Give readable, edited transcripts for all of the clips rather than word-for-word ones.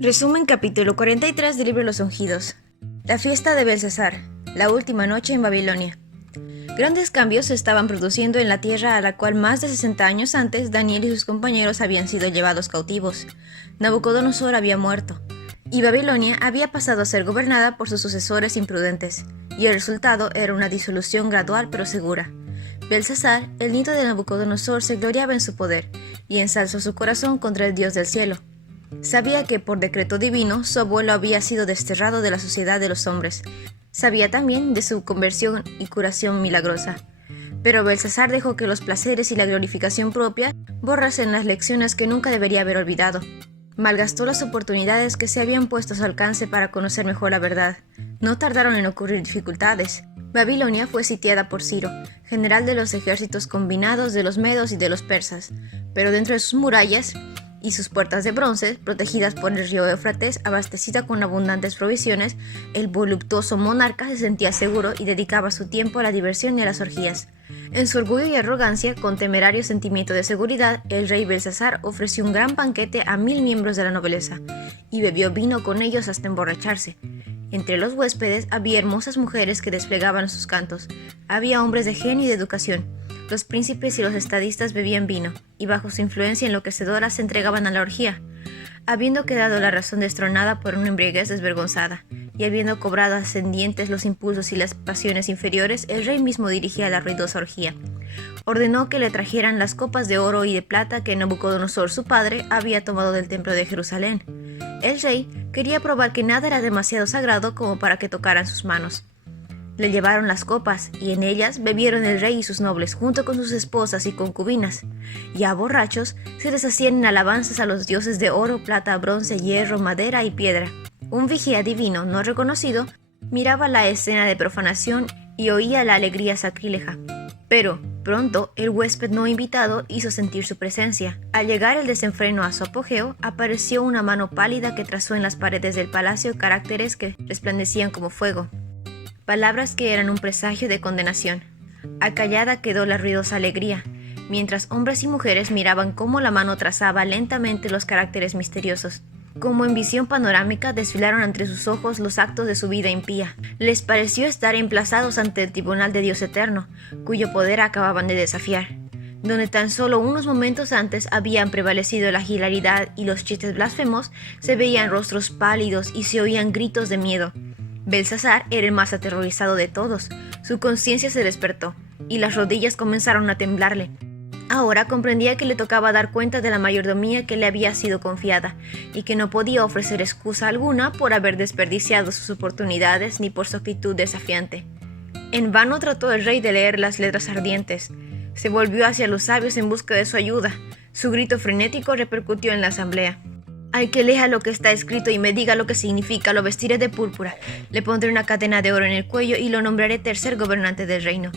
Resumen capítulo 43 del libro Los Ungidos. La fiesta de Belsasar, la última noche en Babilonia. Grandes cambios se estaban produciendo en la tierra a la cual más de 60 años antes Daniel y sus compañeros habían sido llevados cautivos. Nabucodonosor había muerto, y Babilonia había pasado a ser gobernada por sus sucesores imprudentes, y el resultado era una disolución gradual pero segura. Belsasar, el nieto de Nabucodonosor, se gloriaba en su poder, y ensalzó su corazón contra el Dios del cielo. Sabía que por decreto divino su abuelo había sido desterrado de la sociedad de los hombres. Sabía también de su conversión y curación milagrosa. Pero Belsasar dejó que los placeres y la glorificación propia borrasen las lecciones que nunca debería haber olvidado. Malgastó las oportunidades que se habían puesto a su alcance para conocer mejor la verdad. No tardaron en ocurrir dificultades. Babilonia fue sitiada por Ciro, general de los ejércitos combinados de los medos y de los persas, pero dentro de sus murallas y sus puertas de bronce, protegidas por el río Éufrates, abastecida con abundantes provisiones, el voluptuoso monarca se sentía seguro y dedicaba su tiempo a la diversión y a las orgías. En su orgullo y arrogancia, con temerario sentimiento de seguridad, el rey Belsasar ofreció un gran banquete a 1000 miembros de la nobleza, y bebió vino con ellos hasta emborracharse. Entre los huéspedes había hermosas mujeres que desplegaban sus cantos, había hombres de genio y de educación. Los príncipes y los estadistas bebían vino, y bajo su influencia enloquecedora se entregaban a la orgía. Habiendo quedado la razón destronada por una embriaguez desvergonzada, y habiendo cobrado ascendientes los impulsos y las pasiones inferiores, el rey mismo dirigía la ruidosa orgía. Ordenó que le trajeran las copas de oro y de plata que Nabucodonosor, su padre, había tomado del templo de Jerusalén. El rey quería probar que nada era demasiado sagrado como para que tocaran sus manos. Le llevaron las copas, y en ellas bebieron el rey y sus nobles, junto con sus esposas y concubinas. Ya borrachos, se deshacían en alabanzas a los dioses de oro, plata, bronce, hierro, madera y piedra. Un vigía divino no reconocido miraba la escena de profanación y oía la alegría sacrílega. Pero, pronto, el huésped no invitado hizo sentir su presencia. Al llegar el desenfreno a su apogeo, apareció una mano pálida que trazó en las paredes del palacio caracteres que resplandecían como fuego. Palabras que eran un presagio de condenación. Acallada quedó la ruidosa alegría, mientras hombres y mujeres miraban cómo la mano trazaba lentamente los caracteres misteriosos. Como en visión panorámica desfilaron ante sus ojos los actos de su vida impía. Les pareció estar emplazados ante el tribunal de Dios eterno, cuyo poder acababan de desafiar. Donde tan solo unos momentos antes habían prevalecido la hilaridad y los chistes blasfemos, se veían rostros pálidos y se oían gritos de miedo. Belsasar era el más aterrorizado de todos. Su conciencia se despertó, y las rodillas comenzaron a temblarle. Ahora comprendía que le tocaba dar cuenta de la mayordomía que le había sido confiada, y que no podía ofrecer excusa alguna por haber desperdiciado sus oportunidades ni por su actitud desafiante. En vano trató el rey de leer las letras ardientes. Se volvió hacia los sabios en busca de su ayuda. Su grito frenético repercutió en la asamblea. Al que lea lo que está escrito y me diga lo que significa, lo vestiré de púrpura, le pondré una cadena de oro en el cuello y lo nombraré tercer gobernante del reino.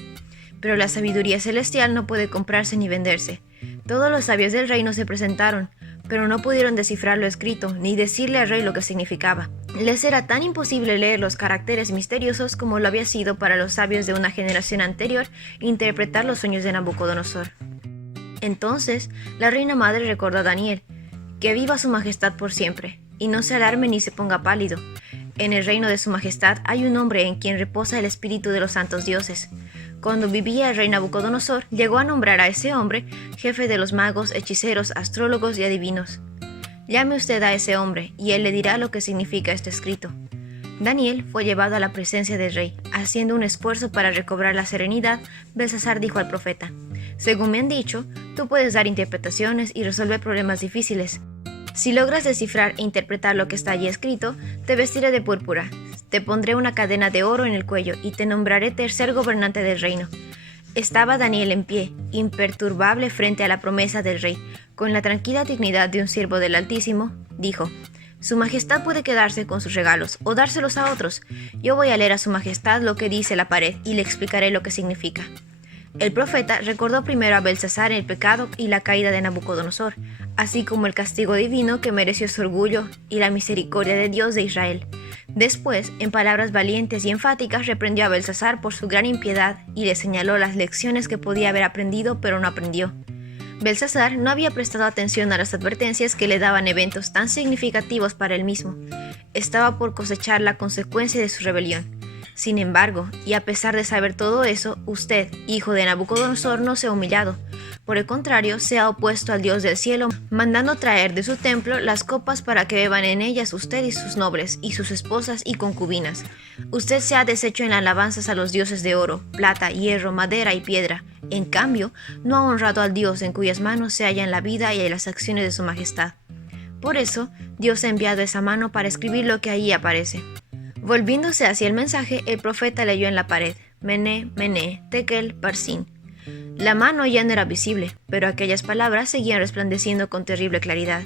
Pero la sabiduría celestial no puede comprarse ni venderse. Todos los sabios del reino se presentaron, pero no pudieron descifrar lo escrito, ni decirle al rey lo que significaba. Les era tan imposible leer los caracteres misteriosos como lo había sido para los sabios de una generación anterior interpretar los sueños de Nabucodonosor. Entonces, la reina madre recordó a Daniel: que viva su majestad por siempre, y no se alarme ni se ponga pálido. En el reino de su majestad hay un hombre en quien reposa el espíritu de los santos dioses. Cuando vivía el rey Nabucodonosor, llegó a nombrar a ese hombre jefe de los magos, hechiceros, astrólogos y adivinos. Llame usted a ese hombre, y él le dirá lo que significa este escrito. Daniel fue llevado a la presencia del rey. Haciendo un esfuerzo para recobrar la serenidad, Belsasar dijo al profeta: según me han dicho, tú puedes dar interpretaciones y resolver problemas difíciles. Si logras descifrar e interpretar lo que está allí escrito, te vestiré de púrpura, te pondré una cadena de oro en el cuello y te nombraré tercer gobernante del reino. Estaba Daniel en pie, imperturbable frente a la promesa del rey. Con la tranquila dignidad de un siervo del Altísimo, dijo: Su Majestad puede quedarse con sus regalos o dárselos a otros. Yo voy a leer a Su Majestad lo que dice la pared y le explicaré lo que significa. El profeta recordó primero a Belsasar el pecado y la caída de Nabucodonosor, así como el castigo divino que mereció su orgullo y la misericordia de Dios de Israel. Después, en palabras valientes y enfáticas, reprendió a Belsasar por su gran impiedad y le señaló las lecciones que podía haber aprendido pero no aprendió. Belsasar no había prestado atención a las advertencias que le daban eventos tan significativos para él mismo. Estaba por cosechar la consecuencia de su rebelión. Sin embargo, y a pesar de saber todo eso, usted, hijo de Nabucodonosor, no se ha humillado. Por el contrario, se ha opuesto al Dios del cielo, mandando traer de su templo las copas para que beban en ellas usted y sus nobles, y sus esposas y concubinas. Usted se ha deshecho en alabanzas a los dioses de oro, plata, hierro, madera y piedra. En cambio, no ha honrado al Dios en cuyas manos se hallan la vida y las acciones de su majestad. Por eso, Dios ha enviado esa mano para escribir lo que allí aparece. Volviéndose hacia el mensaje, el profeta leyó en la pared: Mené, Mené, Tekel, Parsin. La mano ya no era visible, pero aquellas palabras seguían resplandeciendo con terrible claridad.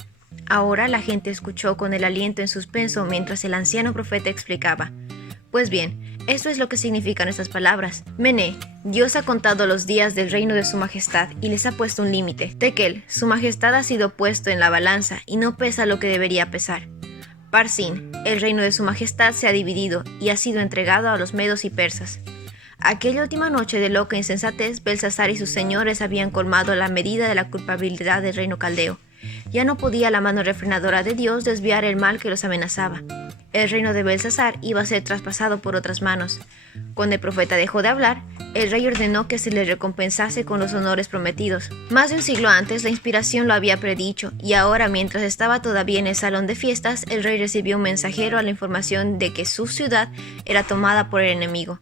Ahora la gente escuchó con el aliento en suspenso mientras el anciano profeta explicaba. Pues bien, esto es lo que significan estas palabras. Mené, Dios ha contado los días del reino de su majestad y les ha puesto un límite. Tekel, su majestad ha sido puesto en la balanza y no pesa lo que debería pesar. Parsin, el reino de su majestad se ha dividido y ha sido entregado a los medos y persas. Aquella última noche de loca insensatez, Belsasar y sus señores habían colmado la medida de la culpabilidad del reino caldeo. Ya no podía la mano refrenadora de Dios desviar el mal que los amenazaba. El reino de Belsasar iba a ser traspasado por otras manos. Cuando el profeta dejó de hablar, el rey ordenó que se le recompensase con los honores prometidos. Más de un siglo antes, la inspiración lo había predicho, y ahora, mientras estaba todavía en el salón de fiestas, el rey recibió un mensajero a la información de que su ciudad era tomada por el enemigo.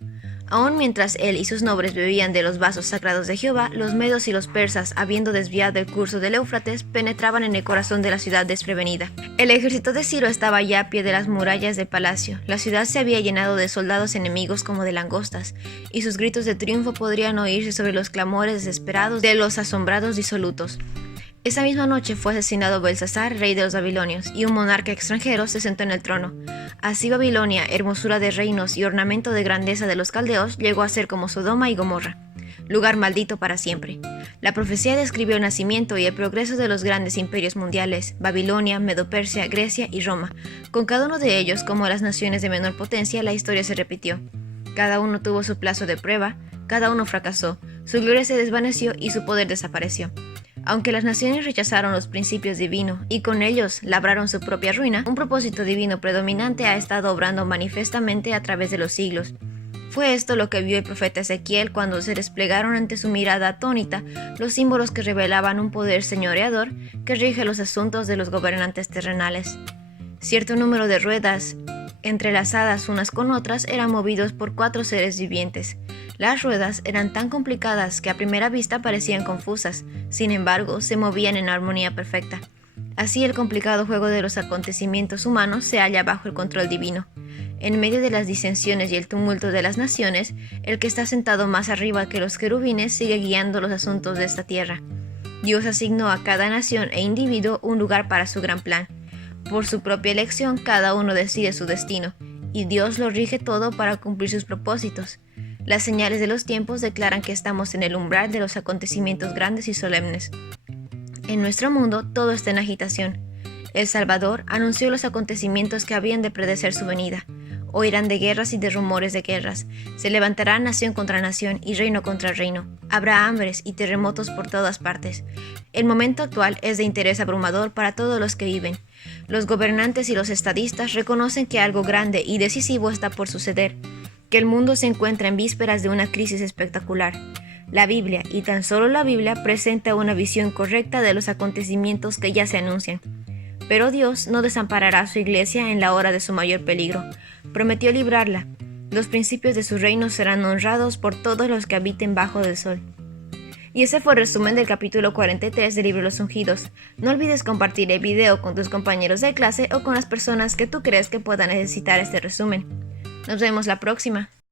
Aún mientras él y sus nobles bebían de los vasos sagrados de Jehová, los medos y los persas, habiendo desviado el curso del Éufrates, penetraban en el corazón de la ciudad desprevenida. El ejército de Ciro estaba ya a pie de las murallas del palacio. La ciudad se había llenado de soldados enemigos como de langostas, y sus gritos de triunfo podrían oírse sobre los clamores desesperados de los asombrados disolutos. Esa misma noche fue asesinado Belsasar, rey de los babilonios, y un monarca extranjero se sentó en el trono. Así Babilonia, hermosura de reinos y ornamento de grandeza de los caldeos, llegó a ser como Sodoma y Gomorra, lugar maldito para siempre. La profecía describió el nacimiento y el progreso de los grandes imperios mundiales: Babilonia, Medo-Persia, Grecia y Roma. Con cada uno de ellos, como las naciones de menor potencia, la historia se repitió. Cada uno tuvo su plazo de prueba, cada uno fracasó, su gloria se desvaneció y su poder desapareció. Aunque las naciones rechazaron los principios divinos y con ellos labraron su propia ruina, un propósito divino predominante ha estado obrando manifiestamente a través de los siglos. Fue esto lo que vio el profeta Ezequiel cuando se desplegaron ante su mirada atónita los símbolos que revelaban un poder señoreador que rige los asuntos de los gobernantes terrenales. Cierto número de ruedas, entrelazadas unas con otras, eran movidos por 4 seres vivientes. Las ruedas eran tan complicadas que a primera vista parecían confusas, sin embargo, se movían en armonía perfecta. Así el complicado juego de los acontecimientos humanos se halla bajo el control divino. En medio de las disensiones y el tumulto de las naciones, el que está sentado más arriba que los querubines sigue guiando los asuntos de esta tierra. Dios asignó a cada nación e individuo un lugar para su gran plan. Por su propia elección, cada uno decide su destino, y Dios lo rige todo para cumplir sus propósitos. Las señales de los tiempos declaran que estamos en el umbral de los acontecimientos grandes y solemnes. En nuestro mundo todo está en agitación. El Salvador anunció los acontecimientos que habían de predecir su venida. Oirán de guerras y de rumores de guerras. Se levantará nación contra nación y reino contra reino. Habrá hambres y terremotos por todas partes. El momento actual es de interés abrumador para todos los que viven. Los gobernantes y los estadistas reconocen que algo grande y decisivo está por suceder, que el mundo se encuentra en vísperas de una crisis espectacular. La Biblia, y tan solo la Biblia, presenta una visión correcta de los acontecimientos que ya se anuncian. Pero Dios no desamparará a su iglesia en la hora de su mayor peligro. Prometió librarla. Los principios de su reino serán honrados por todos los que habiten bajo del sol. Y ese fue el resumen del capítulo 43 del libro Los Ungidos. No olvides compartir el video con tus compañeros de clase o con las personas que tú crees que puedan necesitar este resumen. Nos vemos la próxima.